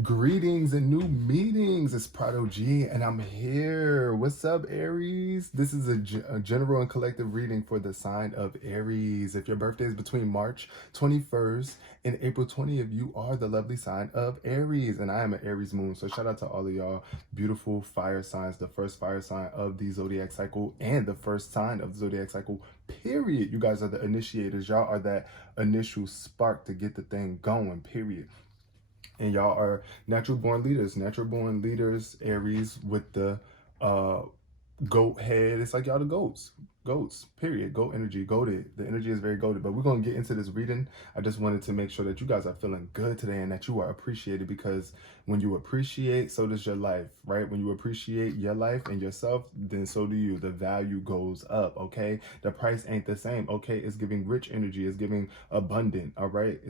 Greetings and new meetings. It's Prado G and I'm here. What's up, Aries? This is a general and collective reading for the sign of Aries. If your birthday is between March 21st and April 20th, you are the lovely sign of Aries. And I am an Aries moon. So shout out to all of y'all beautiful fire signs, the first fire sign of the zodiac cycle and the first sign of the zodiac cycle, period. You guys are the initiators. Y'all are that initial spark to get the thing going, period. And y'all are natural born leaders, Aries with the goat head. It's like y'all the goats, period. Goat energy, goated. The energy is very goated. But we're going to get into this reading. I just wanted to make sure that you guys are feeling good today and that you are appreciated, because when you appreciate, so does your life, right? When you appreciate your life and yourself, then so do you. The value goes up, okay? The price ain't the same, okay? It's giving rich energy. It's giving abundant, all right?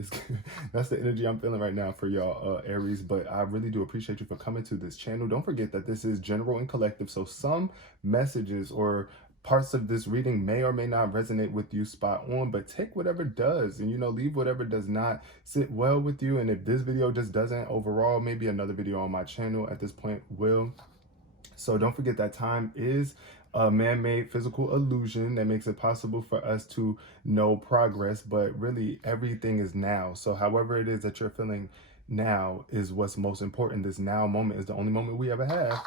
That's the energy I'm feeling right now for y'all, Aries. But I really do appreciate you for coming to this channel. Don't forget that this is general and collective, so some messages or parts of this reading may or may not resonate with you spot on, but take whatever does and, leave whatever does not sit well with you. And if this video just doesn't overall, maybe another video on my channel at this point will. So don't forget that time is a man-made physical illusion that makes it possible for us to know progress, but really everything is now. So however it is that you're feeling now is what's most important. This now moment is the only moment we ever have.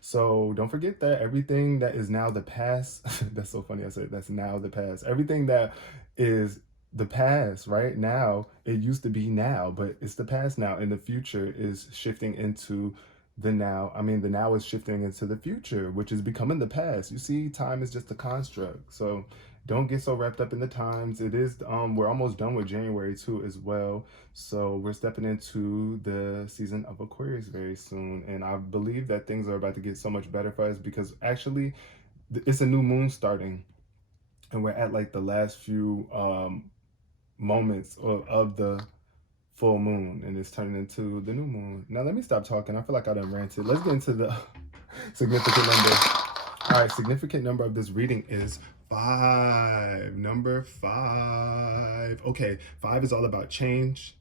So don't forget that everything that is now the past, that's so funny I said that's now the past. Everything that is the past right now, it used to be now, but it's the past now, and the future is shifting into the now. I mean, the now is shifting into the future, which is becoming the past. You see, time is just a construct. So don't get so wrapped up in the times. It is, we're almost done with January too as well. So we're stepping into the season of Aquarius very soon. And I believe that things are about to get so much better for us, because actually it's a new moon starting. And we're at like the last few moments of the full moon, and it's turning into the new moon. Now let me stop talking. I feel like I done ranted. Let's get into the significant number. All right, significant number of this reading is 5. Number 5. Okay, 5 is all about change.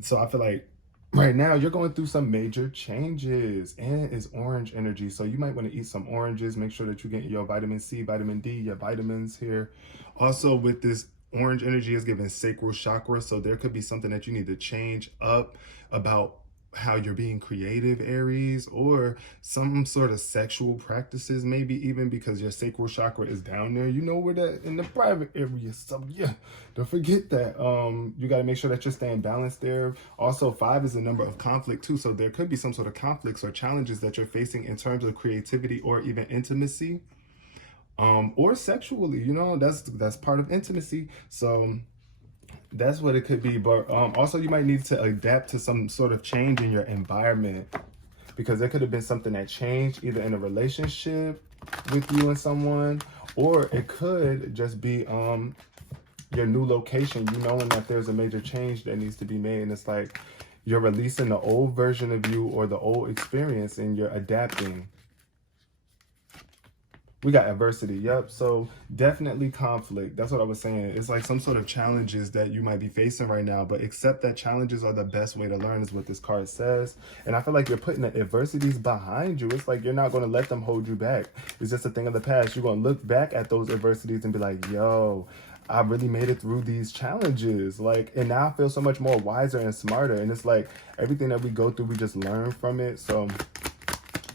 So I feel like right now you're going through some major changes, and it's orange energy. So you might want to eat some oranges. Make sure that you get your vitamin C, vitamin D, your vitamins here. Also with this orange energy is giving sacral chakra. So there could be something that you need to change up about how you're being creative, Aries, or some sort of sexual practices, maybe even because your sacral chakra is down there, where that in the private area. So yeah, don't forget that. You got to make sure that you're staying balanced there. Also, 5 is a number of conflict too, so there could be some sort of conflicts or challenges that you're facing in terms of creativity or even intimacy, or sexually. That's part of intimacy. So that's what it could be. But also you might need to adapt to some sort of change in your environment, because there could have been something that changed either in a relationship with you and someone, or it could just be your new location, knowing that there's a major change that needs to be made, and it's like you're releasing the old version of you or the old experience and you're adapting. We got adversity. Yep. So definitely conflict. That's what I was saying. It's like some sort of challenges that you might be facing right now, but accept that challenges are the best way to learn, is what this card says. And I feel like you're putting the adversities behind you. It's like you're not going to let them hold you back. It's just a thing of the past. You're going to look back at those adversities and be like, yo, I really made it through these challenges. And now I feel so much more wiser and smarter. And it's like everything that we go through, we just learn from it. So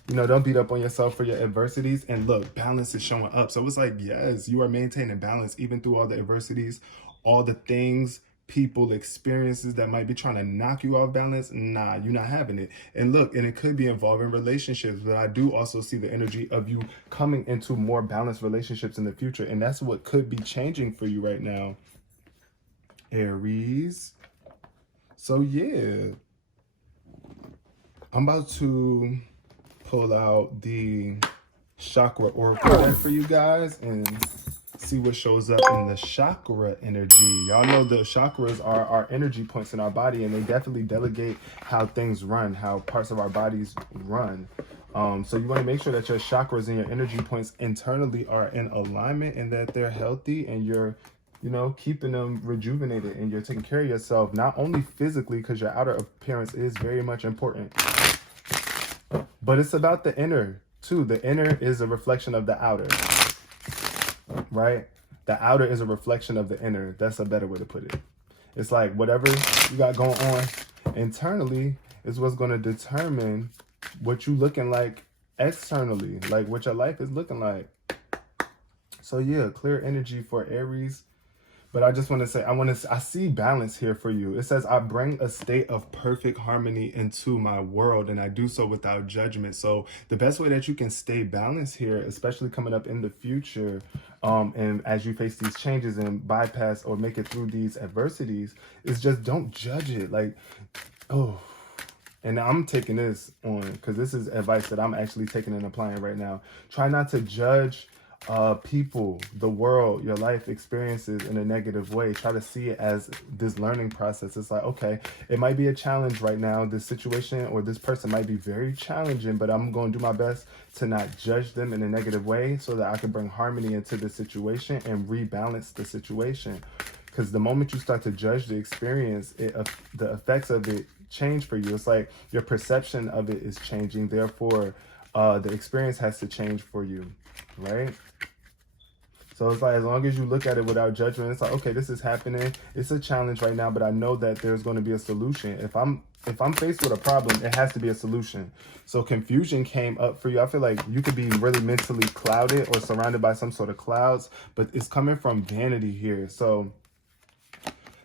don't beat up on yourself for your adversities. And look, balance is showing up. So it's like, yes, you are maintaining balance even through all the adversities, all the things, people, experiences that might be trying to knock you off balance. Nah, you're not having it. And look, and it could be involving relationships, but I do also see the energy of you coming into more balanced relationships in the future. And that's what could be changing for you right now, Aries. So yeah, I'm about to pull out the chakra oracle deck for you guys and see what shows up in the chakra energy. Y'all know the chakras are our energy points in our body, and they definitely delegate how things run, how parts of our bodies run. So you want to make sure that your chakras and your energy points internally are in alignment and that they're healthy, and you're you know, keeping them rejuvenated, and you're taking care of yourself, not only physically, because your outer appearance is very much important, but it's about the inner too. The inner is a reflection of the outer, right? The outer is a reflection of the inner. That's a better way to put it. It's like whatever you got going on internally is what's going to determine what you looking like externally, like what your life is looking like. So yeah, clear energy for Aries. But I just want to say, I see balance here for you. It says, I bring a state of perfect harmony into my world, and I do so without judgment. So the best way that you can stay balanced here, especially coming up in the future, and as you face these changes and bypass or make it through these adversities, is just don't judge it. Like, oh, and I'm taking this on because this is advice that I'm actually taking and applying right now. Try not to judge people, the world, your life experiences in a negative way. Try to see it as this learning process. It's like, okay, it might be a challenge right now. This situation or this person might be very challenging, but I'm going to do my best to not judge them in a negative way so that I can bring harmony into the situation and rebalance the situation. Because the moment you start to judge the experience, the effects of it change for you. It's like your perception of it is changing. Therefore, the experience has to change for you, right? So it's like, as long as you look at it without judgment, it's like, okay, this is happening. It's a challenge right now, but I know that there's going to be a solution. If I'm faced with a problem, it has to be a solution. So confusion came up for you. I feel like you could be really mentally clouded or surrounded by some sort of clouds, but it's coming from vanity here. So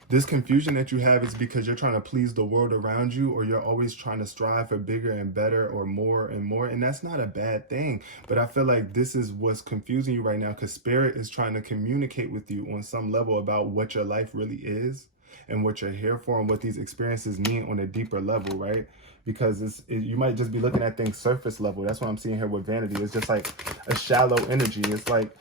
this confusion that you have is because you're trying to please the world around you, or you're always trying to strive for bigger and better or more and more. And that's not a bad thing. But I feel like this is what's confusing you right now, because spirit is trying to communicate with you on some level about what your life really is and what you're here for and what these experiences mean on a deeper level, right? Because you might just be looking at things surface level. That's what I'm seeing here with vanity. It's just like a shallow energy. It's like,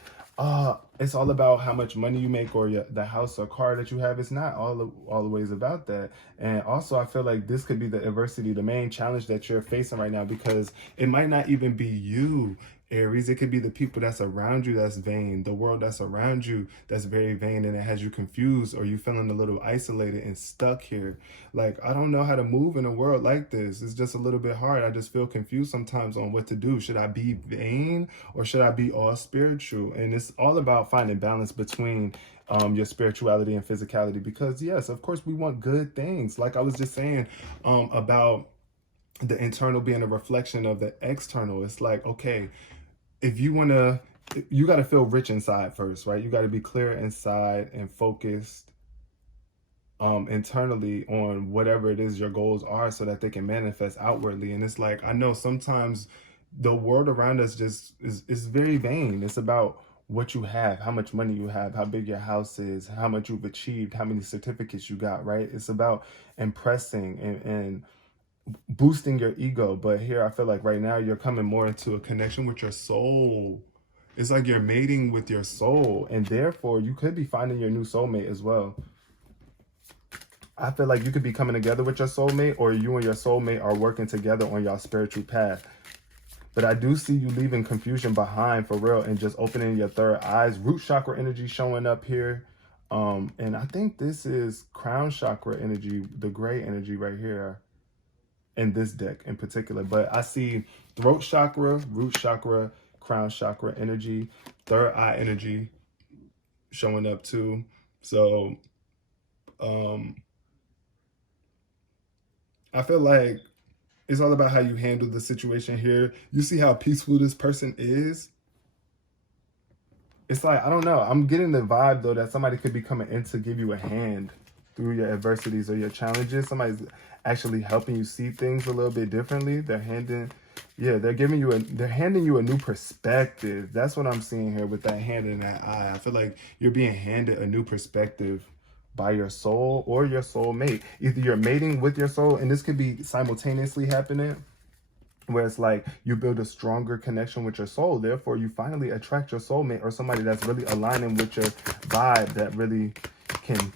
it's all about how much money you make or the house or car that you have. It's not all the ways about that. And also, I feel like this could be the adversity, the main challenge that you're facing right now, because it might not even be you, Aries. It could be the people that's around you that's vain, the world that's around you that's very vain, and it has you confused, or you feeling a little isolated and stuck here. Like, I don't know how to move in a world like this. It's just a little bit hard. I just feel confused sometimes on what to do. Should I be vain or should I be all spiritual? And it's all about finding balance between your spirituality and physicality, because yes, of course, we want good things. Like I was just saying about the internal being a reflection of the external. It's like, okay, if you want to, you got to feel rich inside first, right? You got to be clear inside and focused internally on whatever it is your goals are, so that they can manifest outwardly. And it's like, I know sometimes the world around us just is very vain. It's about what you have, how much money you have, how big your house is, how much you've achieved, how many certificates you got, right? It's about impressing and boosting your ego. But here I feel like right now you're coming more into a connection with your soul. It's like you're mating with your soul, and therefore you could be finding your new soulmate as well. I feel like you could be coming together with your soulmate, or you and your soulmate are working together on your spiritual path. But I do see you leaving confusion behind for real and just opening your third eyes. Root chakra energy showing up here. And I think this is crown chakra energy, the gray energy right here in this deck in particular. But I see throat chakra, root chakra, crown chakra energy, third eye energy showing up too. So I feel like it's all about how you handle the situation here. You see how peaceful this person is? It's like, I don't know. I'm getting the vibe, though, that somebody could be coming in to give you a hand through your adversities or your challenges. Somebody's actually helping you see things a little bit differently. They're handing you a new perspective. That's what I'm seeing here with that hand in that eye. I feel like you're being handed a new perspective by your soul or your soulmate. Either you're mating with your soul, and this could be simultaneously happening, where it's like you build a stronger connection with your soul. Therefore, you finally attract your soulmate or somebody that's really aligning with your vibe, that really can,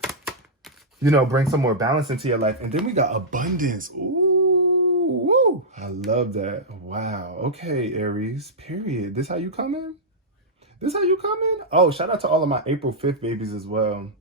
bring some more balance into your life. And then we got abundance. Ooh, woo. I love that. Wow. Okay, Aries, period. This how you come in? This how you coming? Oh, shout out to all of my April 5th babies as well.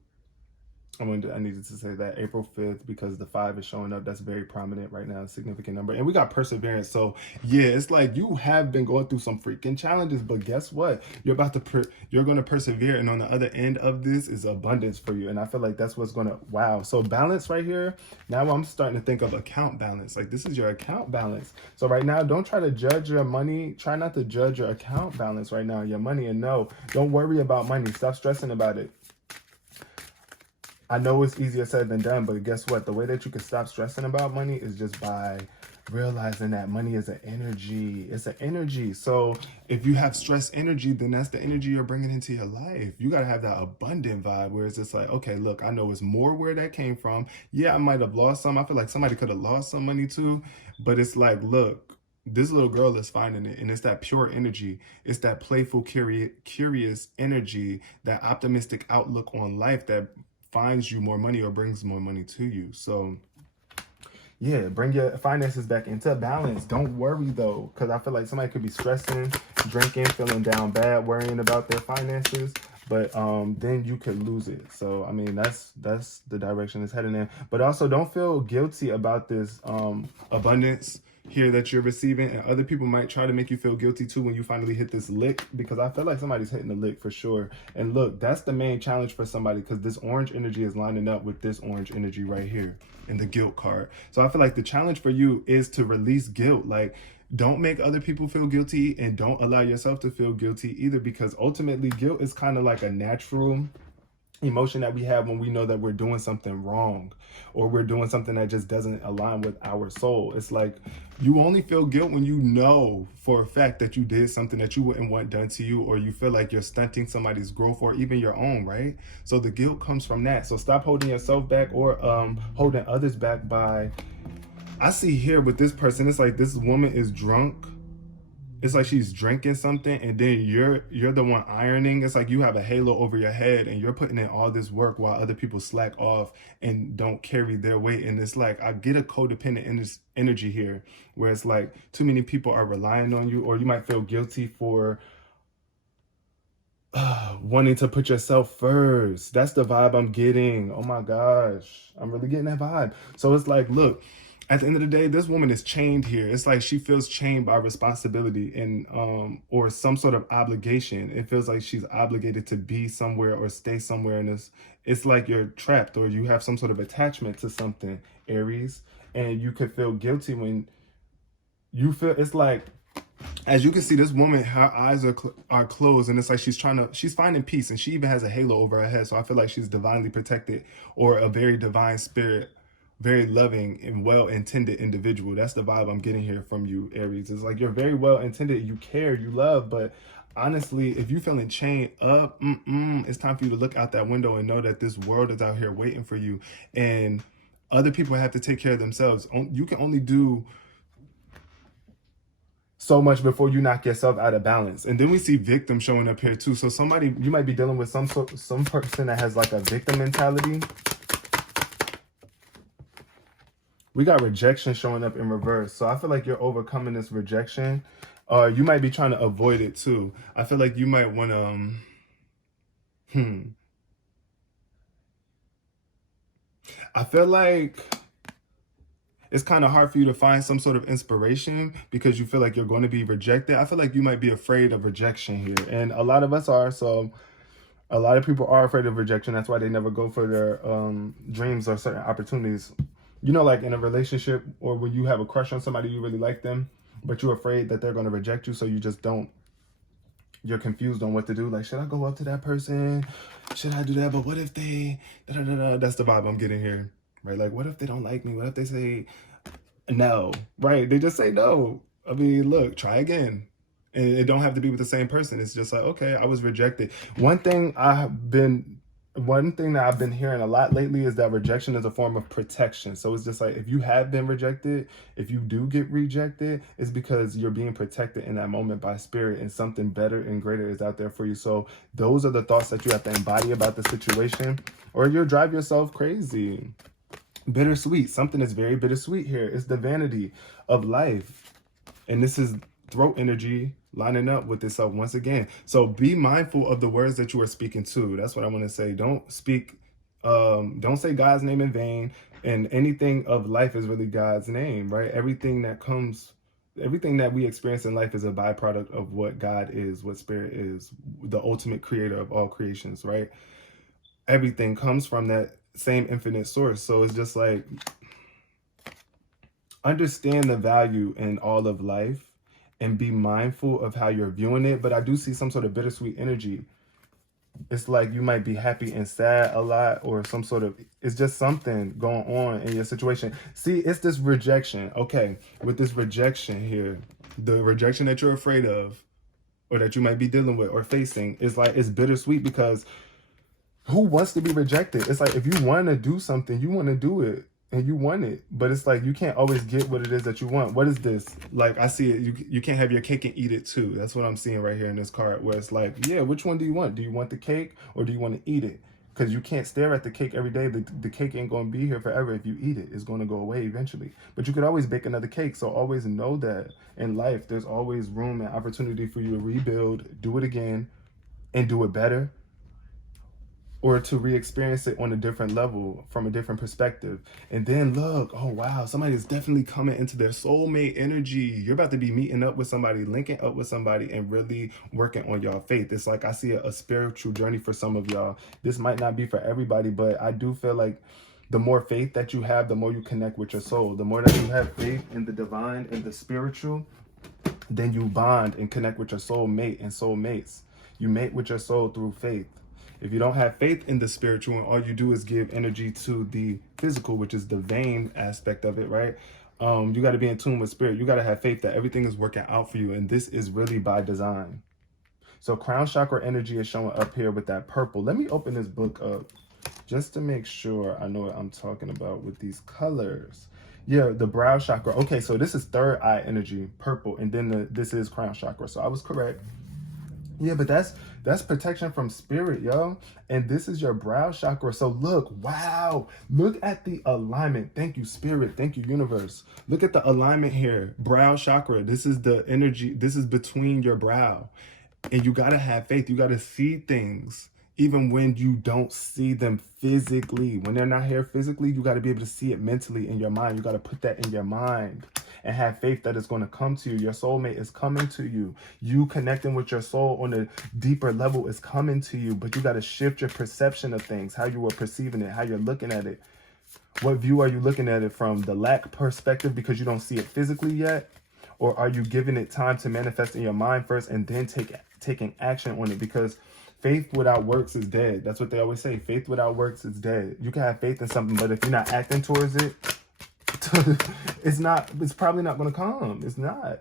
I needed to say that April 5th because the 5 is showing up. That's very prominent right now, a significant number. And we got perseverance. So yeah, it's like you have been going through some freaking challenges, but guess what? You're about to, you're going to persevere. And on the other end of this is abundance for you. And I feel like that's what's going to, wow. So balance right here. Now I'm starting to think of account balance. Like this is your account balance. So right now, don't try to judge your money. Try not to judge your account balance right now, your money. And no, don't worry about money. Stop stressing about it. I know it's easier said than done, but guess what? The way that you can stop stressing about money is just by realizing that money is an energy. It's an energy. So if you have stress energy, then that's the energy you're bringing into your life. You got to have that abundant vibe where it's just like, okay, look, I know it's more where that came from. Yeah, I might have lost some. I feel like somebody could have lost some money too, but it's like, look, this little girl is finding it, and it's that pure energy. It's that playful, curious energy, that optimistic outlook on life that finds you more money or brings more money to you. So yeah, bring your finances back into balance. Don't worry though, because I feel like somebody could be stressing, drinking, feeling down bad, worrying about their finances, but then you could lose it. So I mean, that's the direction it's heading in. But also don't feel guilty about this abundance here that you're receiving, and other people might try to make you feel guilty too when you finally hit this lick, because I feel like somebody's hitting the lick for sure. And look, that's the main challenge for somebody, because this orange energy is lining up with this orange energy right here in the guilt card. So I feel like the challenge for you is to release guilt. Like, don't make other people feel guilty, and don't allow yourself to feel guilty either, because ultimately guilt is kind of like a natural emotion that we have when we know that we're doing something wrong, or we're doing something that just doesn't align with our soul. It's like you only feel guilt when you know for a fact that you did something that you wouldn't want done to you, or you feel like you're stunting somebody's growth or even your own, right? So the guilt comes from that. So stop holding yourself back or holding others back by, I see here with this person, it's like this woman is drunk. It's like she's drinking something, and then you're the one ironing. It's like you have a halo over your head and you're putting in all this work while other people slack off and don't carry their weight. And it's like, I get a codependent energy here where it's like too many people are relying on you, or you might feel guilty for wanting to put yourself first. That's the vibe I'm getting. Oh my gosh, I'm really getting that vibe. So it's like, look, at the end of the day, this woman is chained here. It's like she feels chained by responsibility and or some sort of obligation. It feels like she's obligated to be somewhere or stay somewhere, and it's like you're trapped, or you have some sort of attachment to something, Aries, and you could feel guilty when you feel, it's like, as you can see, this woman, her eyes are closed, and it's like she's finding peace, and she even has a halo over her head. So I feel like she's divinely protected, or a very divine spirit, very loving and well-intended individual. That's the vibe I'm getting here from you, Aries. It's like you're very well-intended, you care, you love, but honestly, if you're feeling chained up, it's time for you to look out that window and know that this world is out here waiting for you, and other people have to take care of themselves. You can only do so much before you knock yourself out of balance. And then we see victim showing up here too. So somebody, you might be dealing with some person that has like a victim mentality. We got rejection showing up in reverse. So I feel like you're overcoming this rejection. You might be trying to avoid it too. I feel like you might want to, I feel like it's kind of hard for you to find some sort of inspiration because you feel like you're going to be rejected. I feel like you might be afraid of rejection here. And a lot of us are. So a lot of people are afraid of rejection. That's why they never go for their dreams or certain opportunities. You know, like in a relationship, or when you have a crush on somebody, you really like them, but you're afraid that they're going to reject you. So you just don't, you're confused on what to do. Like, should I go up to that person? Should I do that? But what if they, That's the vibe I'm getting here, right? Like, what if they don't like me? What if they say no, right? They just say no. I mean, look, try again. And it don't have to be with the same person. It's just like, okay, I was rejected. One thing that I've been hearing a lot lately is that rejection is a form of protection. So it's just like, if you have been rejected, if you do get rejected, it's because you're being protected in that moment by spirit, and something better and greater is out there for you. So those are the thoughts that you have to embody about the situation, or you'll drive yourself crazy. Bittersweet. Something is very bittersweet here. It's the vanity of life. And this is throat energy lining up with itself once again. So be mindful of the words that you are speaking to. That's what I want to say. Don't say God's name in vain. And anything of life is really God's name, right? Everything that we experience in life is a byproduct of what God is, what spirit is, the ultimate creator of all creations, right? Everything comes from that same infinite source. So it's just like, understand the value in all of life and be mindful of how you're viewing it. But I do see some sort of bittersweet energy. It's like you might be happy and sad a lot, or some sort of, it's just something going on in your situation. See, it's this rejection. Okay, with this rejection here, the rejection that you're afraid of, or that you might be dealing with or facing, is like, it's bittersweet, because who wants to be rejected? It's like, if you want to do something, you want to do it and you want it, but it's like you can't always get what it is that you want. What is this? Like, I see it, you can't have your cake and eat it too. That's what I'm seeing right here in this card, where it's like, yeah, which one do you want? Do you want the cake or do you want to eat it? Because you can't stare at the cake every day. The cake ain't going to be here forever. If you eat it, it's going to go away eventually. But you could always bake another cake. So always know that in life, there's always room and opportunity for you to rebuild, do it again, and do it better, or to re-experience it on a different level, from a different perspective. And then look, oh wow, somebody is definitely coming into their soulmate energy. You're about to be meeting up with somebody, linking up with somebody, and really working on y'all faith. It's like, I see a spiritual journey for some of y'all. This might not be for everybody, but I do feel like the more faith that you have, the more you connect with your soul. The more that you have faith in the divine and the spiritual, then you bond and connect with your soulmate and soulmates. You mate with your soul through faith. If you don't have faith in the spiritual and all you do is give energy to the physical, which is the vain aspect of it, right? You got to be in tune with spirit. You got to have faith that everything is working out for you. And this is really by design. So crown chakra energy is showing up here with that purple. Let me open this book up just to make sure I know what I'm talking about with these colors. Yeah, the brow chakra. Okay, so this is third eye energy, purple. And then this is crown chakra. So I was correct. Yeah, but that's protection from spirit, yo. And this is your brow chakra. So look, wow, look at the alignment. Thank you, spirit. Thank you, universe. Look at the alignment here. Brow chakra. This is the energy. This is between your brow. And you got to have faith. You got to see things even when you don't see them physically. When they're not here physically, you got to be able to see it mentally in your mind. You got to put that in your mind and have faith that it's going to come to you. Your soulmate is coming to you. You connecting with your soul on a deeper level is coming to you, but you got to shift your perception of things, how you are perceiving it, how you're looking at it. What view are you looking at it from? The lack perspective because you don't see it physically yet? Or are you giving it time to manifest in your mind first and then taking action on it? Because faith without works is dead. That's what they always say. Faith without works is dead. You can have faith in something, but if you're not acting towards it, it's probably not going to come. It's not.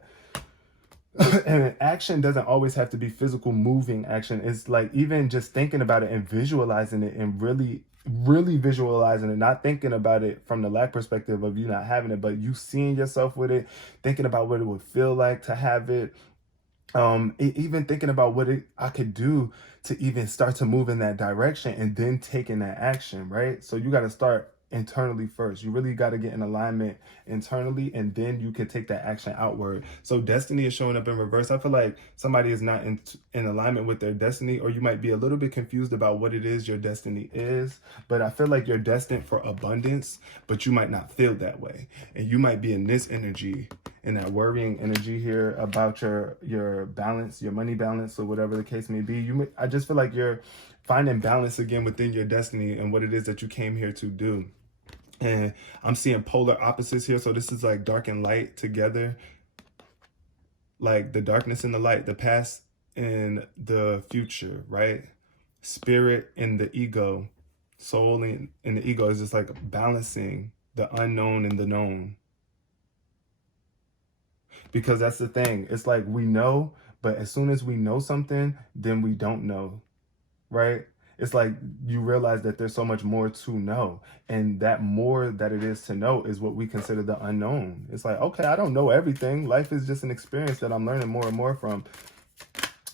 And action doesn't always have to be physical moving action. It's like even just thinking about it and visualizing it, and really visualizing it, not thinking about it from the lack perspective of you not having it, but you seeing yourself with it, thinking about what it would feel like to have it. Even thinking about what I could do to even start to move in that direction, and then taking that action, right? So you got to start internally first. You really got to get in alignment internally, and then you can take that action outward. So destiny is showing up in reverse. I feel like somebody is not in alignment with their destiny, or you might be a little bit confused about what it is your destiny is. But I feel like you're destined for abundance, but you might not feel that way. And you might be in this energy, in that worrying energy here about your balance, your money balance, or whatever the case may be. I just feel like you're finding balance again within your destiny and what it is that you came here to do. And I'm seeing polar opposites here. So this is like dark and light together. Like the darkness and the light, the past and the future, right? Spirit and the ego, soul and the ego is just like balancing the unknown and the known. Because that's the thing. It's like we know, but as soon as we know something, then we don't know, right? It's like you realize that there's so much more to know. And that more that it is to know is what we consider the unknown. It's like, okay, I don't know everything. Life is just an experience that I'm learning more and more from.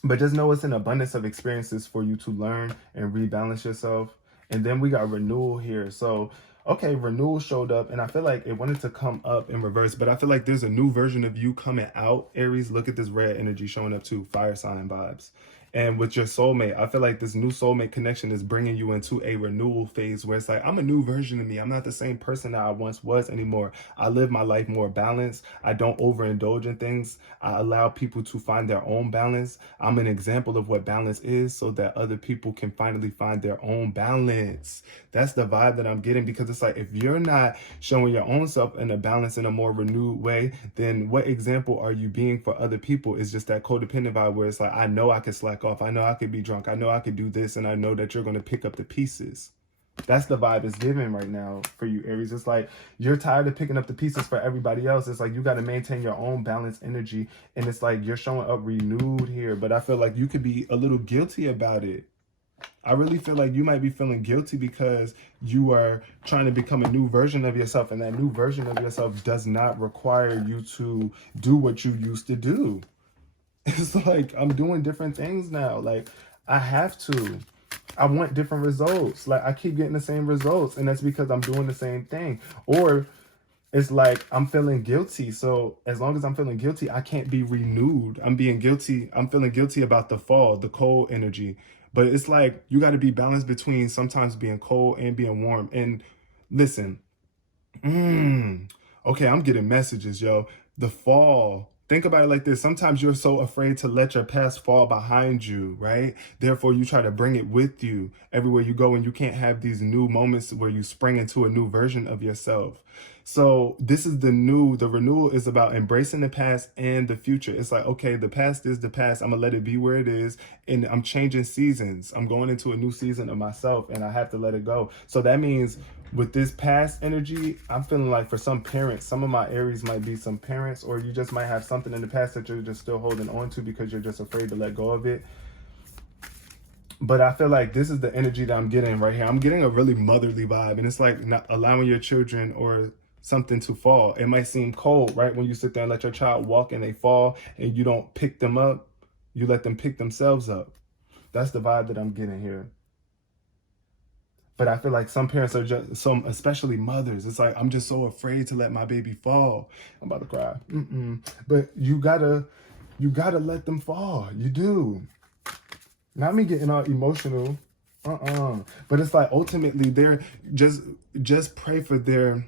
But just know it's an abundance of experiences for you to learn and rebalance yourself. And then we got renewal here. So Okay, renewal showed up, and I feel like it wanted to come up in reverse, but I feel like there's a new version of you coming out, Aries. Look at this red energy showing up too, fire sign vibes. And with your soulmate, I feel like this new soulmate connection is bringing you into a renewal phase where it's like, I'm a new version of me. I'm not the same person that I once was anymore. I live my life more balanced. I don't overindulge in things. I allow people to find their own balance. I'm an example of what balance is so that other people can finally find their own balance. That's the vibe that I'm getting, because it's like, if you're not showing your own self in a balance in a more renewed way, then what example are you being for other people? Is just that codependent vibe where it's like, I know I can slack off. I know I could be drunk. I know I could do this. And I know that you're going to pick up the pieces. That's the vibe it's giving right now for you, Aries. It's like you're tired of picking up the pieces for everybody else. It's like you got to maintain your own balanced energy. And it's like you're showing up renewed here. But I feel like you could be a little guilty about it. I really feel like you might be feeling guilty because you are trying to become a new version of yourself. And that new version of yourself does not require you to do what you used to do. It's like, I'm doing different things now. Like, I have to. I want different results. Like, I keep getting the same results, and that's because I'm doing the same thing. Or it's like I'm feeling guilty. So as long as I'm feeling guilty, I can't be renewed. I'm being guilty. I'm feeling guilty about the fall, the cold energy. But it's like you got to be balanced between sometimes being cold and being warm. And listen, okay, I'm getting messages, yo. The fall. Think about it like this. Sometimes you're so afraid to let your past fall behind you, right? Therefore, you try to bring it with you everywhere you go, and you can't have these new moments where you spring into a new version of yourself. So this is the renewal is about embracing the past and the future. It's like, okay, the past is the past. I'm gonna let it be where it is. And I'm changing seasons. I'm going into a new season of myself, and I have to let it go. So that means with this past energy, I'm feeling like for some parents, some of my Aries might be some parents, or you just might have something in the past that you're just still holding on to because you're just afraid to let go of it. But I feel like this is the energy that I'm getting right here. I'm getting a really motherly vibe, and it's like not allowing your children or something to fall. It might seem cold, right? When you sit there and let your child walk and they fall and you don't pick them up, you let them pick themselves up. That's the vibe that I'm getting here. But I feel like some parents are just, especially mothers, it's like, I'm just so afraid to let my baby fall. I'm about to cry. But you gotta let them fall. You do. Not me getting all emotional. But it's like ultimately they're just pray for their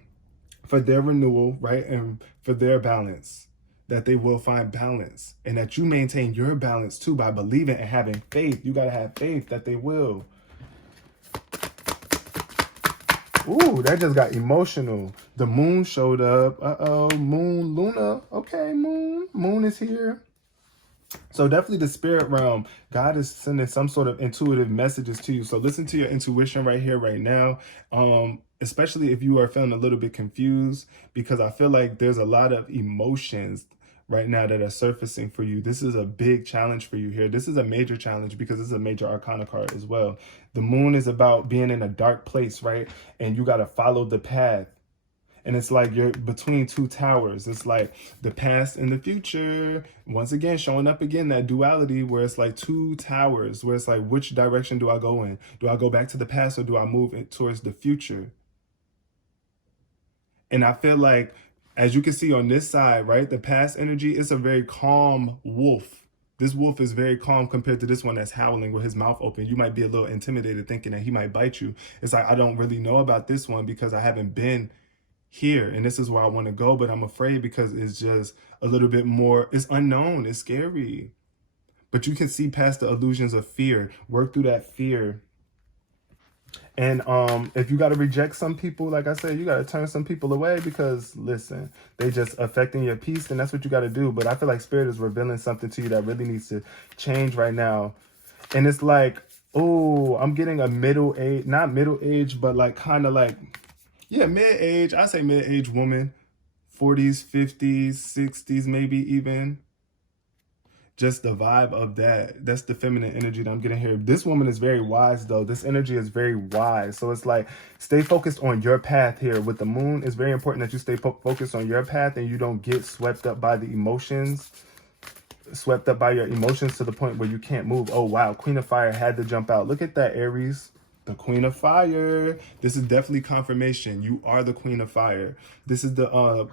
renewal, right? And for their balance, that they will find balance, and that you maintain your balance too by believing and having faith. You gotta have faith that they will. Ooh, that just got emotional. The moon showed up. Moon, Luna. Okay, moon. Moon is here. So definitely the spirit realm, God is sending some sort of intuitive messages to you. So listen to your intuition right here, right now. Especially if you are feeling a little bit confused, because I feel like there's a lot of emotions right now that are surfacing for you. This is a big challenge for you here. This is a major challenge because this is a major arcana card as well. The moon is about being in a dark place, right? And you got to follow the path. And it's like you're between two towers. It's like the past and the future. Once again, showing up again, that duality where it's like two towers, where it's like, which direction do I go in? Do I go back to the past, or do I move towards the future? And I feel like, as you can see on this side, right, the past energy is a very calm wolf. This wolf is very calm compared to this one that's howling with his mouth open. You might be a little intimidated thinking that he might bite you. It's like, I don't really know about this one because I haven't been here, and this is where I want to go, but I'm afraid because it's just a little bit more, it's unknown, it's scary. But you can see past the illusions of fear, work through that fear. And if you got to reject some people, like I said, you got to turn some people away because, listen, they just affecting your peace, and that's what you got to do. But I feel like Spirit is revealing something to you that really needs to change right now. And it's like, oh, I'm getting a middle age, not middle age, but like kind of like, yeah, mid-age. I say mid-age woman, 40s, 50s, 60s, maybe even. Just the vibe of that. That's the feminine energy that I'm getting here. This woman is very wise, though. This energy is very wise. So it's like, stay focused on your path here. With the moon, it's very important that you stay focused on your path and you don't get swept up by the emotions. Swept up by your emotions to the point where you can't move. Oh, wow. Queen of Fire had to jump out. Look at that, Aries. The Queen of Fire. This is definitely confirmation. You are the Queen of Fire. This is the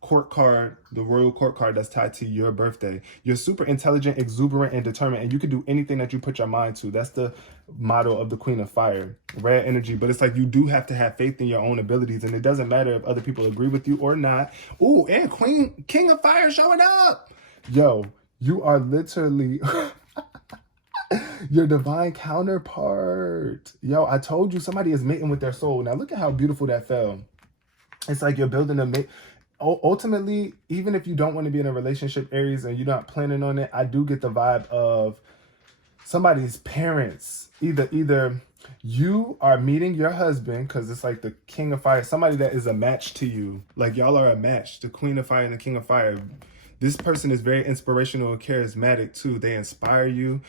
court card, the royal court card that's tied to your birthday. You're super intelligent, exuberant, and determined, and you can do anything that you put your mind to. That's the motto of the Queen of Fire. Rare energy, but it's like you do have to have faith in your own abilities, and it doesn't matter if other people agree with you or not. Ooh, and King of Fire showing up. Yo, you are literally your divine counterpart. Yo, I told you somebody is mating with their soul. Now look at how beautiful that fell. It's like you're building a mate. Ultimately, even if you don't want to be in a relationship, Aries, and you're not planning on it, I do get the vibe of somebody's parents. Either you are meeting your husband, because it's like the King of Fire, somebody that is a match to you. Like y'all are a match, the Queen of Fire and the King of Fire. This person is very inspirational and charismatic too. They inspire you.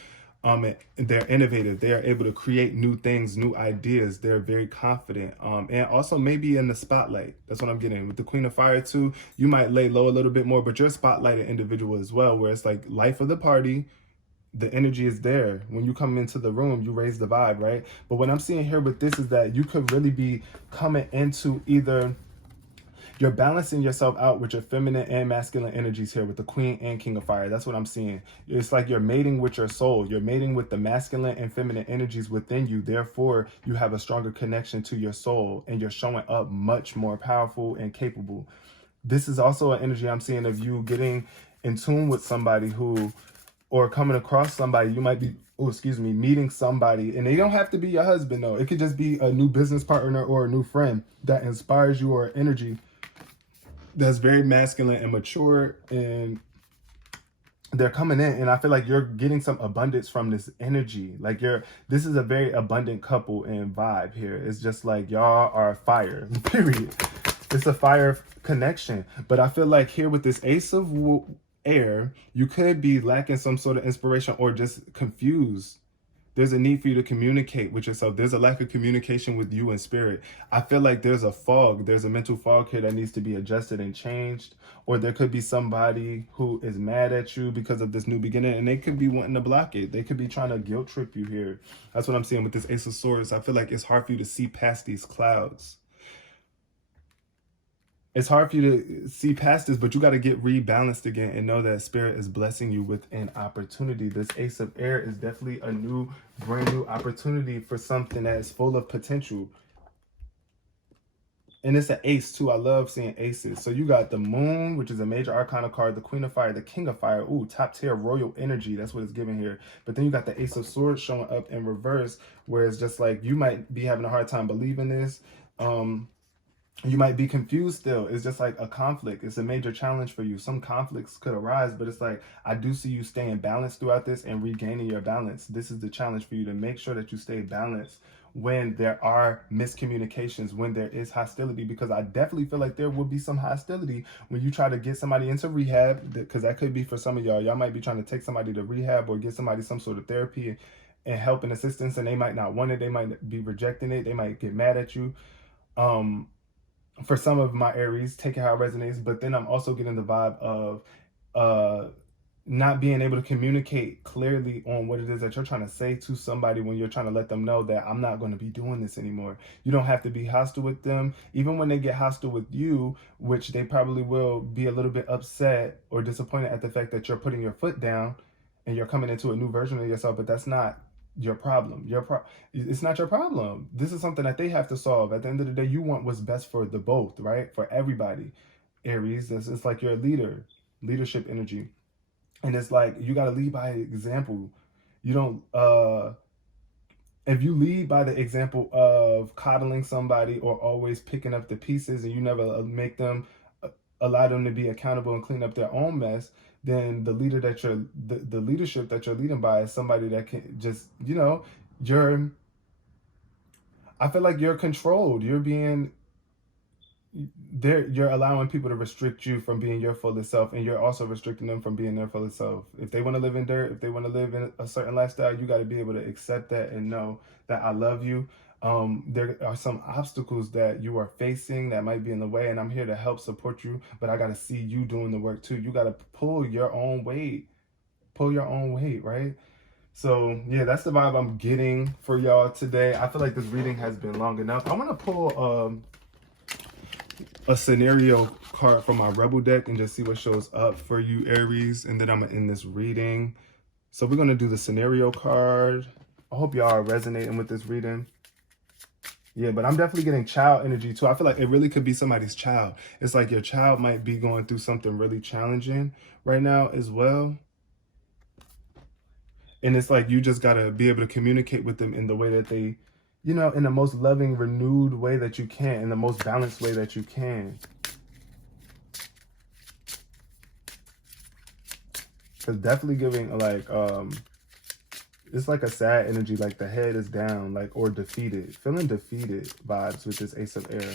And they're innovative. They are able to create new things, new ideas. They're very confident. And also maybe in the spotlight. That's what I'm getting. With the Queen of Fire too, you might lay low a little bit more, but you're a spotlighted individual as well, where it's like life of the party. The energy is there. When you come into the room, you raise the vibe, right? But what I'm seeing here with this is that you could really be coming into either you're balancing yourself out with your feminine and masculine energies here with the Queen and King of Fire. That's what I'm seeing. It's like you're mating with your soul. You're mating with the masculine and feminine energies within you. Therefore, you have a stronger connection to your soul and you're showing up much more powerful and capable. This is also an energy I'm seeing of you getting in tune with somebody who, or coming across somebody, you might be, meeting somebody, and they don't have to be your husband though. It could just be a new business partner or a new friend that inspires you, or energy that's very masculine and mature, and they're coming in, and I feel like you're getting some abundance from this energy. Like this is a very abundant couple and vibe here. It's just like y'all are fire, period. It's a fire connection. But I feel like here with this Ace of Air, you could be lacking some sort of inspiration or just confused. There's a need for you to communicate with yourself. There's a lack of communication with you in spirit. I feel like there's a fog. There's a mental fog here that needs to be adjusted and changed. Or there could be somebody who is mad at you because of this new beginning, and they could be wanting to block it. They could be trying to guilt trip you here. That's what I'm seeing with this Ace of Swords. I feel like it's hard for you to see past these clouds. It's hard for you to see past this, but you got to get rebalanced again and know that spirit is blessing you with an opportunity. This Ace of Air is definitely a new, brand new opportunity for something that is full of potential. And it's an ace too. I love seeing aces. So you got the Moon, which is a major arcana card, the Queen of Fire, the King of Fire. Ooh, top tier royal energy. That's what it's giving here. But then you got the Ace of Swords showing up in reverse, where it's just like you might be having a hard time believing this. You might be confused still. It's just like a conflict. It's a major challenge for you. Some conflicts could arise, but it's like, I do see you staying balanced throughout this and regaining your balance. This is the challenge for you, to make sure that you stay balanced when there are miscommunications, when there is hostility, because I definitely feel like there will be some hostility when you try to get somebody into rehab, because that could be for some of y'all. Y'all might be trying to take somebody to rehab or get somebody some sort of therapy and help and assistance, and they might not want it. They might be rejecting it. They might get mad at you. For some of my Aries, take it how it resonates, but then I'm also getting the vibe of not being able to communicate clearly on what it is that you're trying to say to somebody when you're trying to let them know that I'm not going to be doing this anymore. You don't have to be hostile with them. Even when they get hostile with you, which they probably will be a little bit upset or disappointed at the fact that you're putting your foot down and you're coming into a new version of yourself, but that's not your problem. It's not your problem. This is something that they have to solve. At the end of the day, you want what's best for the both, right? For everybody. Aries, it's like you're a leader, leadership energy. And it's like you got to lead by example. You don't if you lead by the example of coddling somebody or always picking up the pieces, and you never make them allow them to be accountable and clean up their own mess, then the leader that you're the leadership that you're leading by is somebody that can just, I feel like you're controlled. You're allowing people to restrict you from being your fullest self, and you're also restricting them from being their fullest self. If they want to live in dirt, if they want to live in a certain lifestyle, you got to be able to accept that and know that I love you. There are some obstacles that you are facing that might be in the way, and I'm here to help support you, but I got to see you doing the work too. You got to pull your own weight, right? So yeah, that's the vibe I'm getting for y'all today. I feel like this reading has been long enough. I want to pull a scenario card from my Rebel deck and just see what shows up for you, Aries, and then I'm gonna end this reading. So we're gonna do the scenario card. I hope y'all are resonating with this reading. Yeah, but I'm definitely getting child energy too. I feel like it really could be somebody's child. It's like your child might be going through something really challenging right now as well. And it's like you just got to be able to communicate with them in the way that they, you know, in the most loving, renewed way that you can, in the most balanced way that you can. Because definitely giving like, it's like a sad energy, like the head is down, like, or defeated. Feeling defeated vibes with this Ace of Air.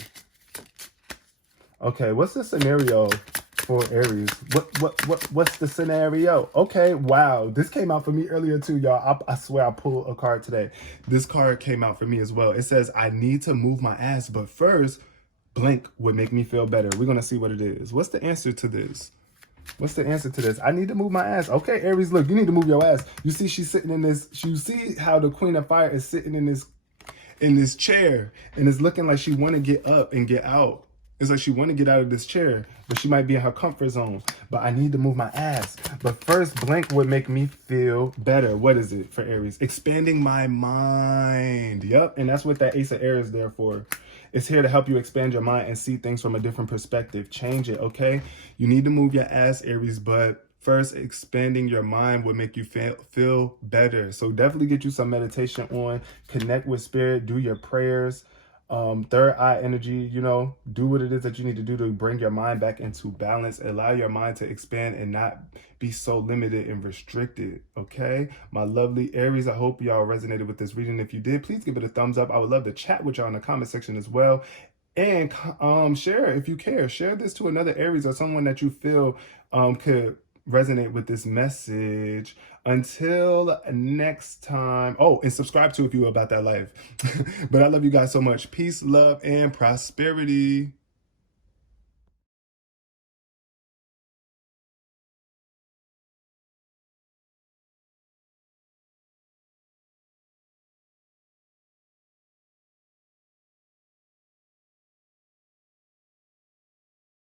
Okay, what's the scenario for Aries? What's the scenario? Okay, wow. This came out for me earlier too, y'all. I swear I pulled a card today. This card came out for me as well. It says, I need to move my ass, but first, blank would make me feel better. We're going to see what it is. What's the answer to this? What's the answer to this? I need to move my ass. Okay, Aries, look, you need to move your ass. You see she's sitting in this. You see how the Queen of Fire is sitting in this chair, and it's looking like she want to get up and get out. It's like she want to get out of this chair, but she might be in her comfort zone. But I need to move my ass. But first, blank would make me feel better. What is it for Aries? Expanding my mind. Yep, and that's what that Ace of Air is there for. It's here to help you expand your mind and see things from a different perspective. Change it, okay? You need to move your ass, Aries, but first, expanding your mind would make you feel better. So definitely get you some meditation on. Connect with spirit. Do your prayers. Third eye energy, you know, do what it is that you need to do to bring your mind back into balance. Allow your mind to expand and not be so limited and restricted. Okay, my lovely Aries, I hope y'all resonated with this reading. If you did, please give it a thumbs up. I would love to chat with y'all in the comment section as well. And share if you care. Share this to another Aries or someone that you feel could resonate with this message. Until next time. Oh, and subscribe to if you're about that life. But I love you guys so much. Peace, love, and prosperity.